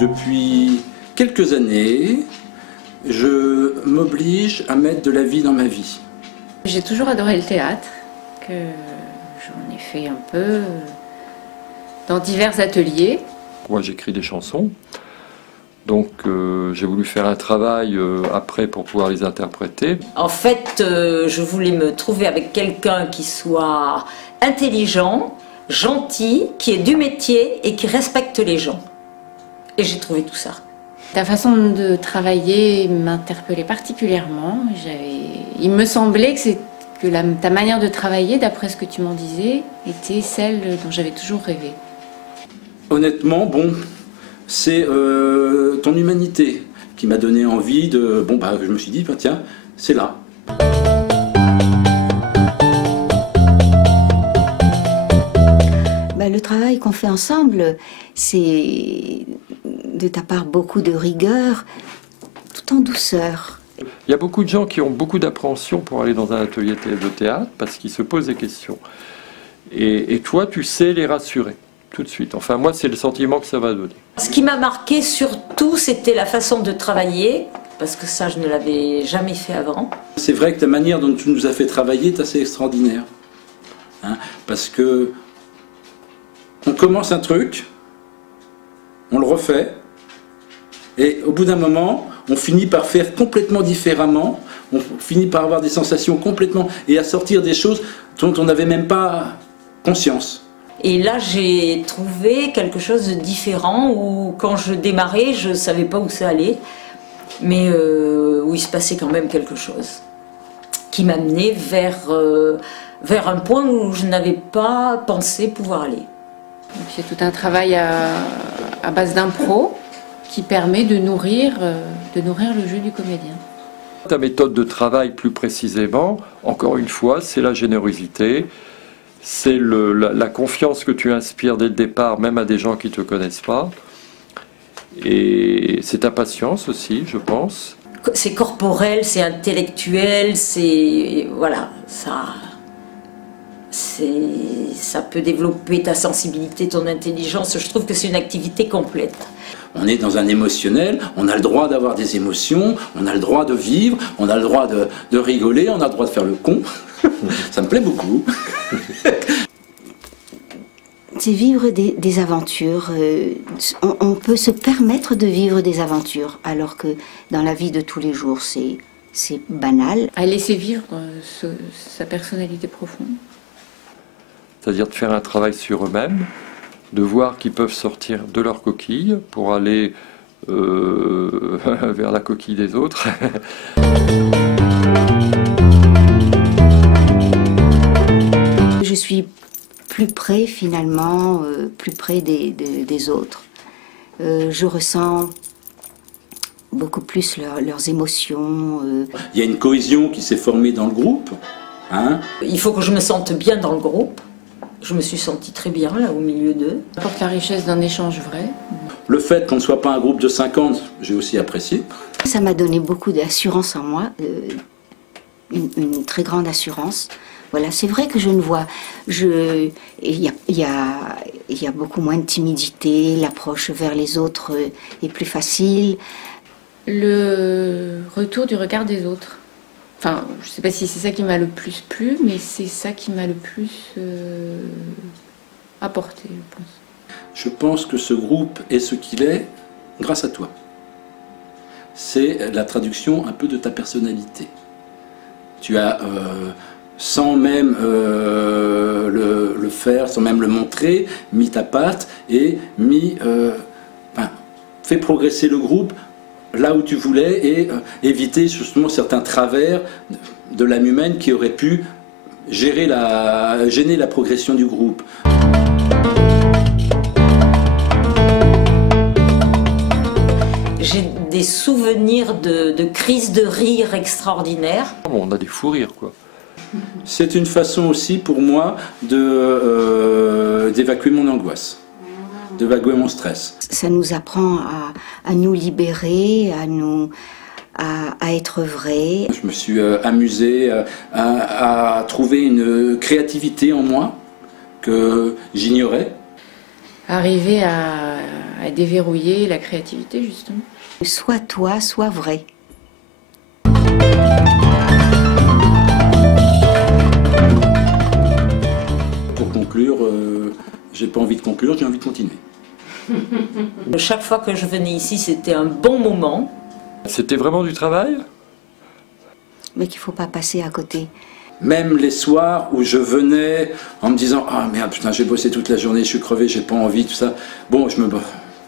Depuis quelques années, je m'oblige à mettre de la vie dans ma vie. J'ai toujours adoré le théâtre, que j'en ai fait un peu dans divers ateliers. Moi j'écris des chansons, donc j'ai voulu faire un travail après pour pouvoir les interpréter. En fait, je voulais me trouver avec quelqu'un qui soit intelligent, gentil, qui ait du métier et qui respecte les gens. Et j'ai trouvé tout ça. Ta façon de travailler m'interpellait particulièrement. Il me semblait que ta manière de travailler, d'après ce que tu m'en disais, était celle dont j'avais toujours rêvé. Honnêtement, bon, c'est ton humanité qui m'a donné envie de... Bon, bah, je me suis dit, bah, tiens, c'est là. Le travail qu'on fait ensemble, c'est de ta part beaucoup de rigueur, tout en douceur. Il y a beaucoup de gens qui ont beaucoup d'appréhension pour aller dans un atelier de théâtre parce qu'ils se posent des questions. Et toi, tu sais les rassurer tout de suite. Enfin, moi, c'est le sentiment que ça va donner. Ce qui m'a marqué surtout, c'était la façon de travailler, parce que ça, je ne l'avais jamais fait avant. C'est vrai que la manière dont tu nous as fait travailler est assez extraordinaire. Hein, parce que on commence un truc, on le refait, et au bout d'un moment, on finit par faire complètement différemment, on finit par avoir des sensations complètement, et à sortir des choses dont on n'avait même pas conscience. Et là, j'ai trouvé quelque chose de différent, où quand je démarrais, je ne savais pas où ça allait, mais où il se passait quand même quelque chose, qui m'amenait vers un point où je n'avais pas pensé pouvoir aller. C'est tout un travail à base d'impro qui permet de nourrir le jeu du comédien. Ta méthode de travail plus précisément, encore une fois, c'est la générosité, c'est la confiance que tu inspires dès le départ, même à des gens qui ne te connaissent pas. Et c'est ta patience aussi, je pense. C'est corporel, c'est intellectuel, c'est... voilà, ça peut développer ta sensibilité, ton intelligence. Je trouve que c'est une activité complète. On est dans un émotionnel, on a le droit d'avoir des émotions, on a le droit de vivre, on a le droit de rigoler, on a le droit de faire le con. Ça me plaît beaucoup. C'est vivre des aventures. On peut se permettre de vivre des aventures, alors que dans la vie de tous les jours, c'est banal. À laisser vivre sa personnalité profonde. C'est-à-dire de faire un travail sur eux-mêmes, de voir qu'ils peuvent sortir de leur coquille pour aller vers la coquille des autres. Je suis plus près finalement, plus près des autres. Je ressens beaucoup plus leurs émotions. Il y a une cohésion qui s'est formée dans le groupe. Hein. Il faut que je me sente bien dans le groupe. Je me suis sentie très bien là au milieu d'eux. Ça apporte la richesse d'un échange vrai. Le fait qu'on ne soit pas un groupe de 50, j'ai aussi apprécié. Ça m'a donné beaucoup d'assurance en moi, une très grande assurance. Voilà, c'est vrai que je ne vois... Il y a beaucoup moins de timidité, l'approche vers les autres est plus facile. Le retour du regard des autres. Enfin, je ne sais pas si c'est ça qui m'a le plus plu, mais c'est ça qui m'a le plus apporté, je pense. Je pense que ce groupe est ce qu'il est grâce à toi. C'est la traduction un peu de ta personnalité. Tu as, sans même le faire, sans même le montrer, mis ta patte et fait progresser le groupe là où tu voulais et éviter justement certains travers de l'âme humaine qui auraient pu gêner la progression du groupe. J'ai des souvenirs de crises de rire extraordinaires. On a des fous rires, quoi. C'est une façon aussi pour moi d'évacuer mon angoisse, d'évacuer mon stress. Ça nous apprend à nous libérer, à être vrai. Je me suis amusé à trouver une créativité en moi que j'ignorais. arriver à déverrouiller la créativité, justement. Sois toi, sois vrai. Pour conclure, j'ai pas envie de conclure, j'ai envie de continuer. Chaque fois que je venais ici, c'était un bon moment. C'était vraiment du travail? Mais qu'il ne faut pas passer à côté. Même les soirs où je venais en me disant « Ah merde, putain, j'ai bossé toute la journée, je suis crevé, j'ai pas envie, tout ça. » Bon, je me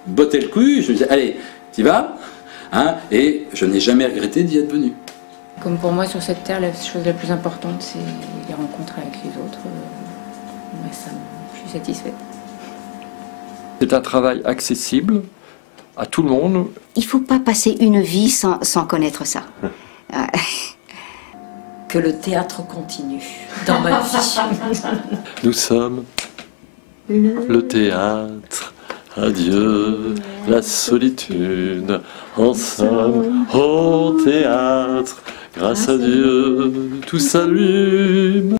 bottais le cul, je me disais « Allez, t'y vas hein ?» Et je n'ai jamais regretté d'y être venu. Comme pour moi, sur cette terre, la chose la plus importante, c'est les rencontres avec les autres. Moi, je suis satisfaite. C'est un travail accessible à tout le monde. Il ne faut pas passer une vie sans connaître ça. Que le théâtre continue dans ma vie. Nous sommes le théâtre. Adieu la solitude. Ensemble au théâtre. Grâce à Dieu, tout s'allume.